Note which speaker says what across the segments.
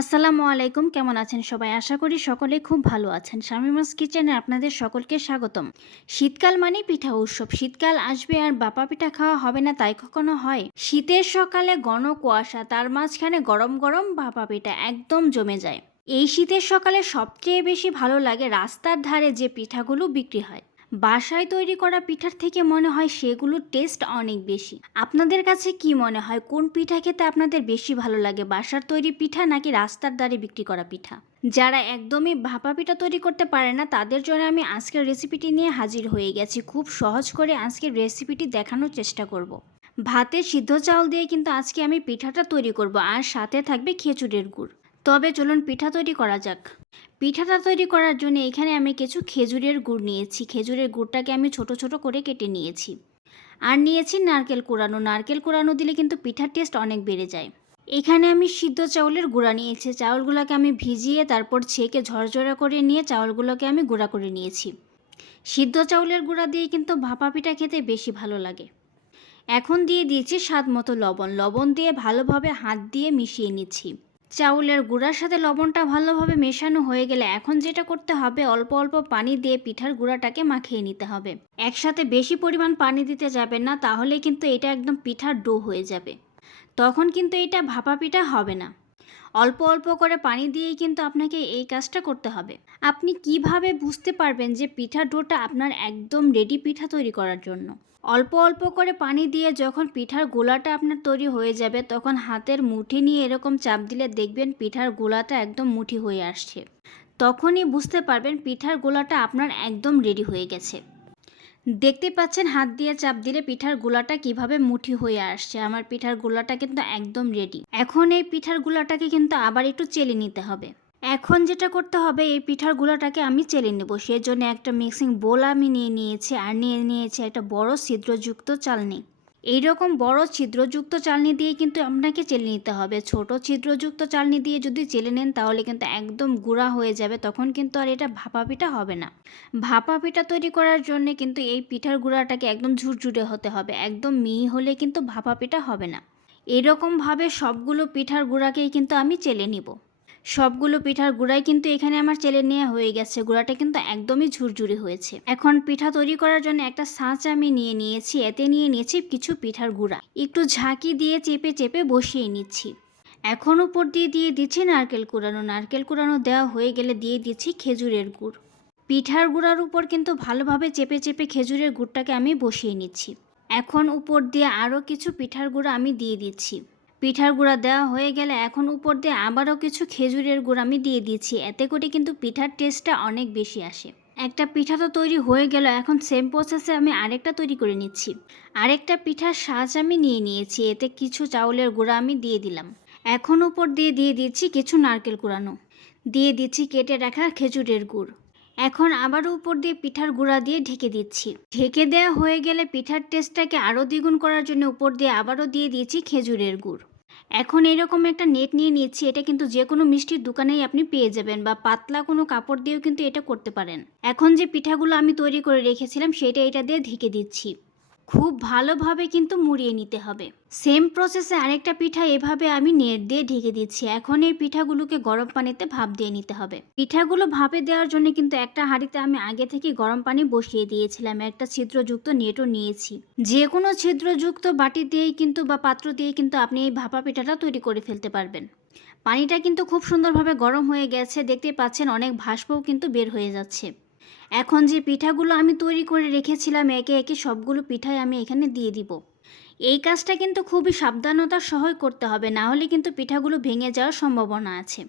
Speaker 1: আসসালামু আলাইকুম, কেমন আছেন সবাই? আশা করি সকলে খুব ভালো আছেন। শামিমাস কিচেনে আপনাদের সকলকে স্বাগতম। শীতকাল মানে পিঠা উৎসব। শীতকাল আসবে আর বাপা পিঠা খাওয়া হবে না, তাই কখনো হয়? শীতের সকালে ঘন কুয়াশা, তার মাঝখানে গরম গরম বাপা পিঠা একদম জমে যায়। এই শীতের সকালে সবচেয়ে বেশি ভালো লাগে রাস্তার ধারে যে পিঠাগুলো বিক্রি হয়। বাসায় তৈরি করা পিঠার থেকে মনে হয় সেগুলোর টেস্ট অনেক বেশি। আপনাদের কাছে কি মনে হয়, কোন পিঠা খেতে আপনাদের বেশি ভালো লাগে, বাসার তৈরি পিঠা নাকি রাস্তার ধারে বিক্রি করা পিঠা? যারা একদমই ভাপা পিঠা তৈরি করতে পারে না, তাদের জন্য আমি আজকের রেসিপিটি নিয়ে হাজির হয়ে গেছি। খুব সহজ করে আজকের রেসিপিটি দেখানোর চেষ্টা করব। ভাতে সিদ্ধ চাউল দিয়ে কিন্তু আজকে আমি পিঠাটা তৈরি করব, আর সাথে থাকবে খেজুরের গুড়। তবে চলুন পিঠা তৈরি করা যাক। পিঠাটা তৈরি করার জন্য এখানে আমি কিছু খেজুরের গুড় নিয়েছি। খেজুরের গুড়টাকে আমি ছোট ছোট করে কেটে নিয়েছি। আর নিয়েছি নারকেল কুড়ানো। নারকেল কুড়ানো দিলে কিন্তু পিঠার টেস্ট অনেক বেড়ে যায়। এখানে আমি সিদ্ধ চাউলের গুঁড়া নিয়েছি। চাউলগুলোকে আমি ভিজিয়ে তারপর ছেঁকে ঝরঝরা করে নিয়ে চাউলগুলোকে আমি গুঁড়া করে নিয়েছি। সিদ্ধ চাউলের গুঁড়া দিয়ে কিন্তু ভাপা পিঠা খেতে বেশি ভালো লাগে। এখন দিয়ে দিয়েছি স্বাদ মতো লবণ। লবণ দিয়ে ভালোভাবে হাত দিয়ে মিশিয়ে নিচ্ছি। চাউলের গুঁড়ার সাথে লবণটা ভালোভাবে মেশানো হয়ে গেলে এখন যেটা করতে হবে, অল্প অল্প পানি দিয়ে পিঠার গুঁড়াটাকে মাখিয়ে নিতে হবে। একসাথে বেশি পরিমাণ পানি দিতে যাবেন না তাহলে কিন্তু এটা একদম পিঠার ডো হয়ে যাবে। তখন কিন্তু এটা ভাপা পিঠা হবে না। অল্প অল্প করে পানি দিয়েই কিন্তু আপনাকে এই কাজটা করতে হবে। আপনি কীভাবে বুঝতে পারবেন যে পিঠা ডোটা আপনার একদম রেডি পিঠা তৈরি করার জন্য? অল্প অল্প করে পানি দিয়ে যখন পিঠার গোলাটা আপনার তৈরি হয়ে যাবে, তখন হাতের মুঠি নিয়ে এরকম চাপ দিলে দেখবেন পিঠার গোলাটা একদম মুঠি হয়ে আসছে। তখনই বুঝতে পারবেন পিঠার গোলাটা আপনার একদম রেডি হয়ে গেছে। দেখতে পাচ্ছেন হাত দিয়ে চাপ দিলে পিঠার গোলাটা কীভাবে মুঠি হয়ে আসছে। আমার পিঠার গোলাটা কিন্তু একদম রেডি এখন এই পিঠার গোলাটাকে কিন্তু আবার একটু চেলে নিতে হবে। এখন যেটা করতে হবে, এই পিঠার গুলাটাকে আমি চেলে নেব। সেজন্য একটা মিক্সিং বোল আমি নিয়ে নিয়েছি, আর নিয়ে নিয়েছি একটা বড় ছিদ্রযুক্ত চালনি। এইরকম বড় ছিদ্রযুক্ত চালনি দিয়ে কিন্তু আপনাকে চেলে নিতে হবে। ছোট ছিদ্রযুক্ত চালনি দিয়ে যদি চেলে নেন তাহলে কিন্তু একদম গুঁড়া হয়ে যাবে, তখন কিন্তু আর এটা ভাপা পিঠা হবে না। ভাপা পিঠা তৈরি করার জন্য কিন্তু এই পিঠার গুঁড়াটাকে একদম ঝুরঝুরে হতে হবে, একদম মিহি হলে কিন্তু ভাপা পিঠা হবে না। এরকমভাবে সবগুলো পিঠার গুঁড়াকেই কিন্তু আমি চেলে নিব। সবগুলো পিঠার গুঁড়াই কিন্তু এখানে আমার চেলে নেওয়া হয়ে গেছে। গুঁড়াটা কিন্তু একদমই ঝুরঝুরি হয়েছে। এখন পিঠা তৈরি করার জন্য একটা সাঁচ আমি নিয়ে নিয়েছি, এতে নিয়ে নিয়েছি কিছু পিঠার গুঁড়া। একটু ঝাঁকি দিয়ে চেপে চেপে বসিয়ে নিচ্ছি। এখন উপর দিয়ে দিয়ে দিচ্ছি নারকেল কুড়ানো। নারকেল কুড়ানো দেওয়া হয়ে গেলে দিয়ে দিচ্ছি খেজুরের গুড়। পিঠার গুঁড়ার উপর কিন্তু ভালোভাবে চেপে চেপে খেজুরের গুড়টাকে আমি বসিয়ে নিচ্ছি। এখন উপর দিয়ে আরও কিছু পিঠার গুঁড়া আমি দিয়ে দিচ্ছি। পিঠার গুঁড়া দেওয়া হয়ে গেলে এখন উপর দিয়ে আবারও কিছু খেজুরের গুঁড়া আমি দিয়ে দিচ্ছি। এতে করে কিন্তু পিঠার টেস্টটা অনেক বেশি আসে। একটা পিঠা তো তৈরি হয়ে গেল, এখন সেম প্রসেসে আমি আরেকটা তৈরি করে নিচ্ছি। আরেকটা পিঠার সাজ আমি নিয়ে নিয়েছি, এতে কিছু চাউলের গুঁড়া আমি দিয়ে দিলাম। এখন উপর দিয়ে দিয়ে দিচ্ছি কিছু নারকেল কুড়ানো। দিয়ে দিচ্ছি কেটে রাখা খেজুরের গুড়। এখন আবার উপর দিয়ে পিঠার গুঁড়া দিয়ে ঢেকে দিচ্ছি। ঢেকে দেওয়া হয়ে গেলে পিঠার টেস্টটাকে আরও দ্বিগুণ করার জন্য উপর দিয়ে আবারও দিয়ে দিয়েছি খেজুরের গুড়। এখন এরকম একটা নেট নিয়ে নিয়েছি এটা কিন্তু যে কোনো মিষ্টির দোকানেই আপনি পেয়ে যাবেন বা পাতলা কোনো কাপড় দিয়েও কিন্তু এটা করতে পারেন। এখন যে পিঠাগুলো আমি তৈরি করে রেখেছিলাম, সেটা এটা দিয়ে ঢেকে দিচ্ছি। খুব ভালোভাবে কিন্তু মুড়িয়ে নিতে হবে। সেম প্রসেসে আরেকটা পিঠা এভাবে আমি নেট দিয়ে ঢেকে দিচ্ছি। এখন এই পিঠাগুলোকে গরম পানিতে ভাপ দিয়ে নিতে হবে। পিঠাগুলো ভাপে দেওয়ার জন্য কিন্তু একটা হাঁড়িতে আমি আগে থেকে গরম পানি বসিয়ে দিয়েছিলাম, একটা ছিদ্রযুক্ত নেটও নিয়েছি। যে কোনো ছিদ্রযুক্ত বাটি দিয়েই কিন্তু বা পাত্র দিয়ে কিন্তু আপনি এই ভাপা পিঠাটা তৈরি করে ফেলতে পারবেন। পানিটা কিন্তু খুব সুন্দরভাবে গরম হয়ে গেছে দেখতে পাচ্ছেন অনেক ভাসপও কিন্তু বের হয়ে যাচ্ছে। এখন যে পিঠাগুলো আমি তৈরি করে রেখেছিলাম, একে একে সবগুলো পিঠাই আমি এখানে দিয়ে দিব। এই কাজটা কিন্তু খুবই সাবধানতার সহই করতে হবে, না হলে কিন্তু পিঠাগুলো ভেঙে যাওয়ার সম্ভাবনা আছে।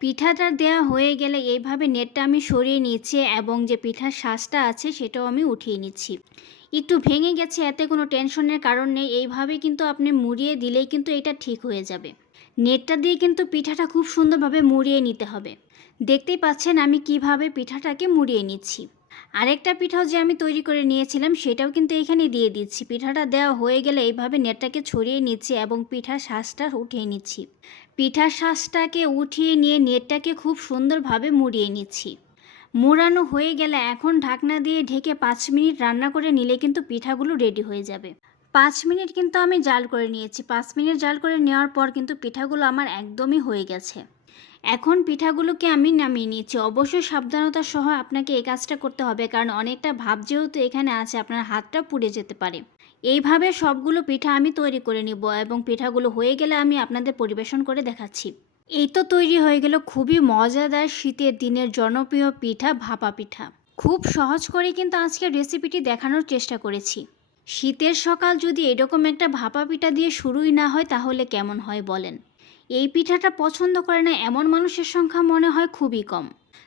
Speaker 1: পিঠাটা দেওয়া হয়ে গেলে এইভাবে নেটটা আমি সরিয়ে নিচ্ছি এবং যে পিঠার শ্বাসটা আছে সেটাও আমি উঠিয়ে নিচ্ছি। একটু ভেঙে গেছে, এতে কোনো টেনশনের কারণ নেই, এইভাবে কিন্তু আপনি মুড়িয়ে দিলেই কিন্তু এটা ঠিক হয়ে যাবে। নেটটা দিয়ে কিন্তু পিঠাটা খুব সুন্দরভাবে মুড়িয়ে নিতে হবে। দেখতেই পাচ্ছেন আমি কীভাবে পিঠাটাকে মুড়িয়ে নিচ্ছি। আরেকটা পিঠাও যে আমি তৈরি করে নিয়েছিলাম সেটাও কিন্তু এখানে দিয়ে দিচ্ছি। পিঠাটা দেওয়া হয়ে গেলে এইভাবে নেটটাকে ছড়িয়ে নিচ্ছি এবং পিঠার শ্বাসটা উঠিয়ে নিচ্ছি। পিঠার শ্বাসটাকে উঠিয়ে নিয়ে নেটটাকে খুব সুন্দরভাবে মুড়িয়ে নিচ্ছি। মুড়ানো হয়ে গেলে এখন ঢাকনা দিয়ে ঢেকে পাঁচ মিনিট রান্না করে নিলে কিন্তু পিঠাগুলো রেডি হয়ে যাবে। পাঁচ মিনিট কিন্তু আমি জাল করে নিয়েছি। পাঁচ মিনিট জাল করে নেওয়ার পর কিন্তু পিঠাগুলো আমার একদমই হয়ে গেছে। এখন পিঠাগুলোকে আমি নামিয়ে নিচ্ছি অবশ্যই সাবধানতা সহ আপনাকে এই কাজটা করতে হবে, কারণ অনেকটা ভাব যেহেতু এখানে আছে, আপনার হাতটা পুড়ে যেতে পারে। এইভাবে সবগুলো পিঠা আমি তৈরি করে নিব এবং পিঠাগুলো হয়ে গেলে আমি আপনাদের পরিবেশন করে দেখাচ্ছি। এই তো তৈরি হয়ে গেল খুবই মজাদার শীতের দিনের জনপ্রিয় পিঠা ভাপা পিঠা। খুব সহজ করে কিন্তু আজকের রেসিপিটি দেখানোর চেষ্টা করেছি। শীতের সকাল যদি এরকম একটা ভাপা পিঠা দিয়ে শুরুই না হয়, তাহলে কেমন হয় বলেন? এই পিঠাটা পছন্দ করে না এমন মানুষের সংখ্যা মনে হয় খুবই কম।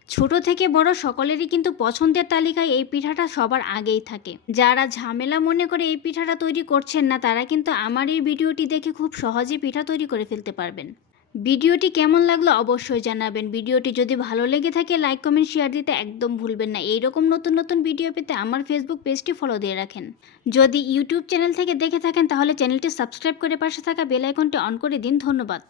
Speaker 1: ছোট থেকে বড় সকলেরই কিন্তু পছন্দের তালিকায় এই পিঠাটা সবার আগেই থাকে। যারা ঝামেলা মনে করে এই পিঠাটা তৈরি করছেন না, তারা কিন্তু আমার এই ভিডিওটি দেখে খুব সহজেই পিঠা তৈরি করে ফেলতে পারবেন। ভিডিওটি কেমন লাগল অবশ্যই জানাবেন। ভিডিওটি যদি ভালো লেগে থাকে, লাইক, কমেন্ট, শেয়ার দিতে একদম ভুলবেন না। এইরকম নতুন নতুন ভিডিও পেতে আমার ফেসবুক পেজটি ফলো দিয়ে রাখেন। যদি ইউটিউব চ্যানেল থেকে দেখে থাকেন, তাহলে চ্যানেলটি সাবস্ক্রাইব করে পাশে থাকা বেল আইকনটি অন করে দিন। ধন্যবাদ।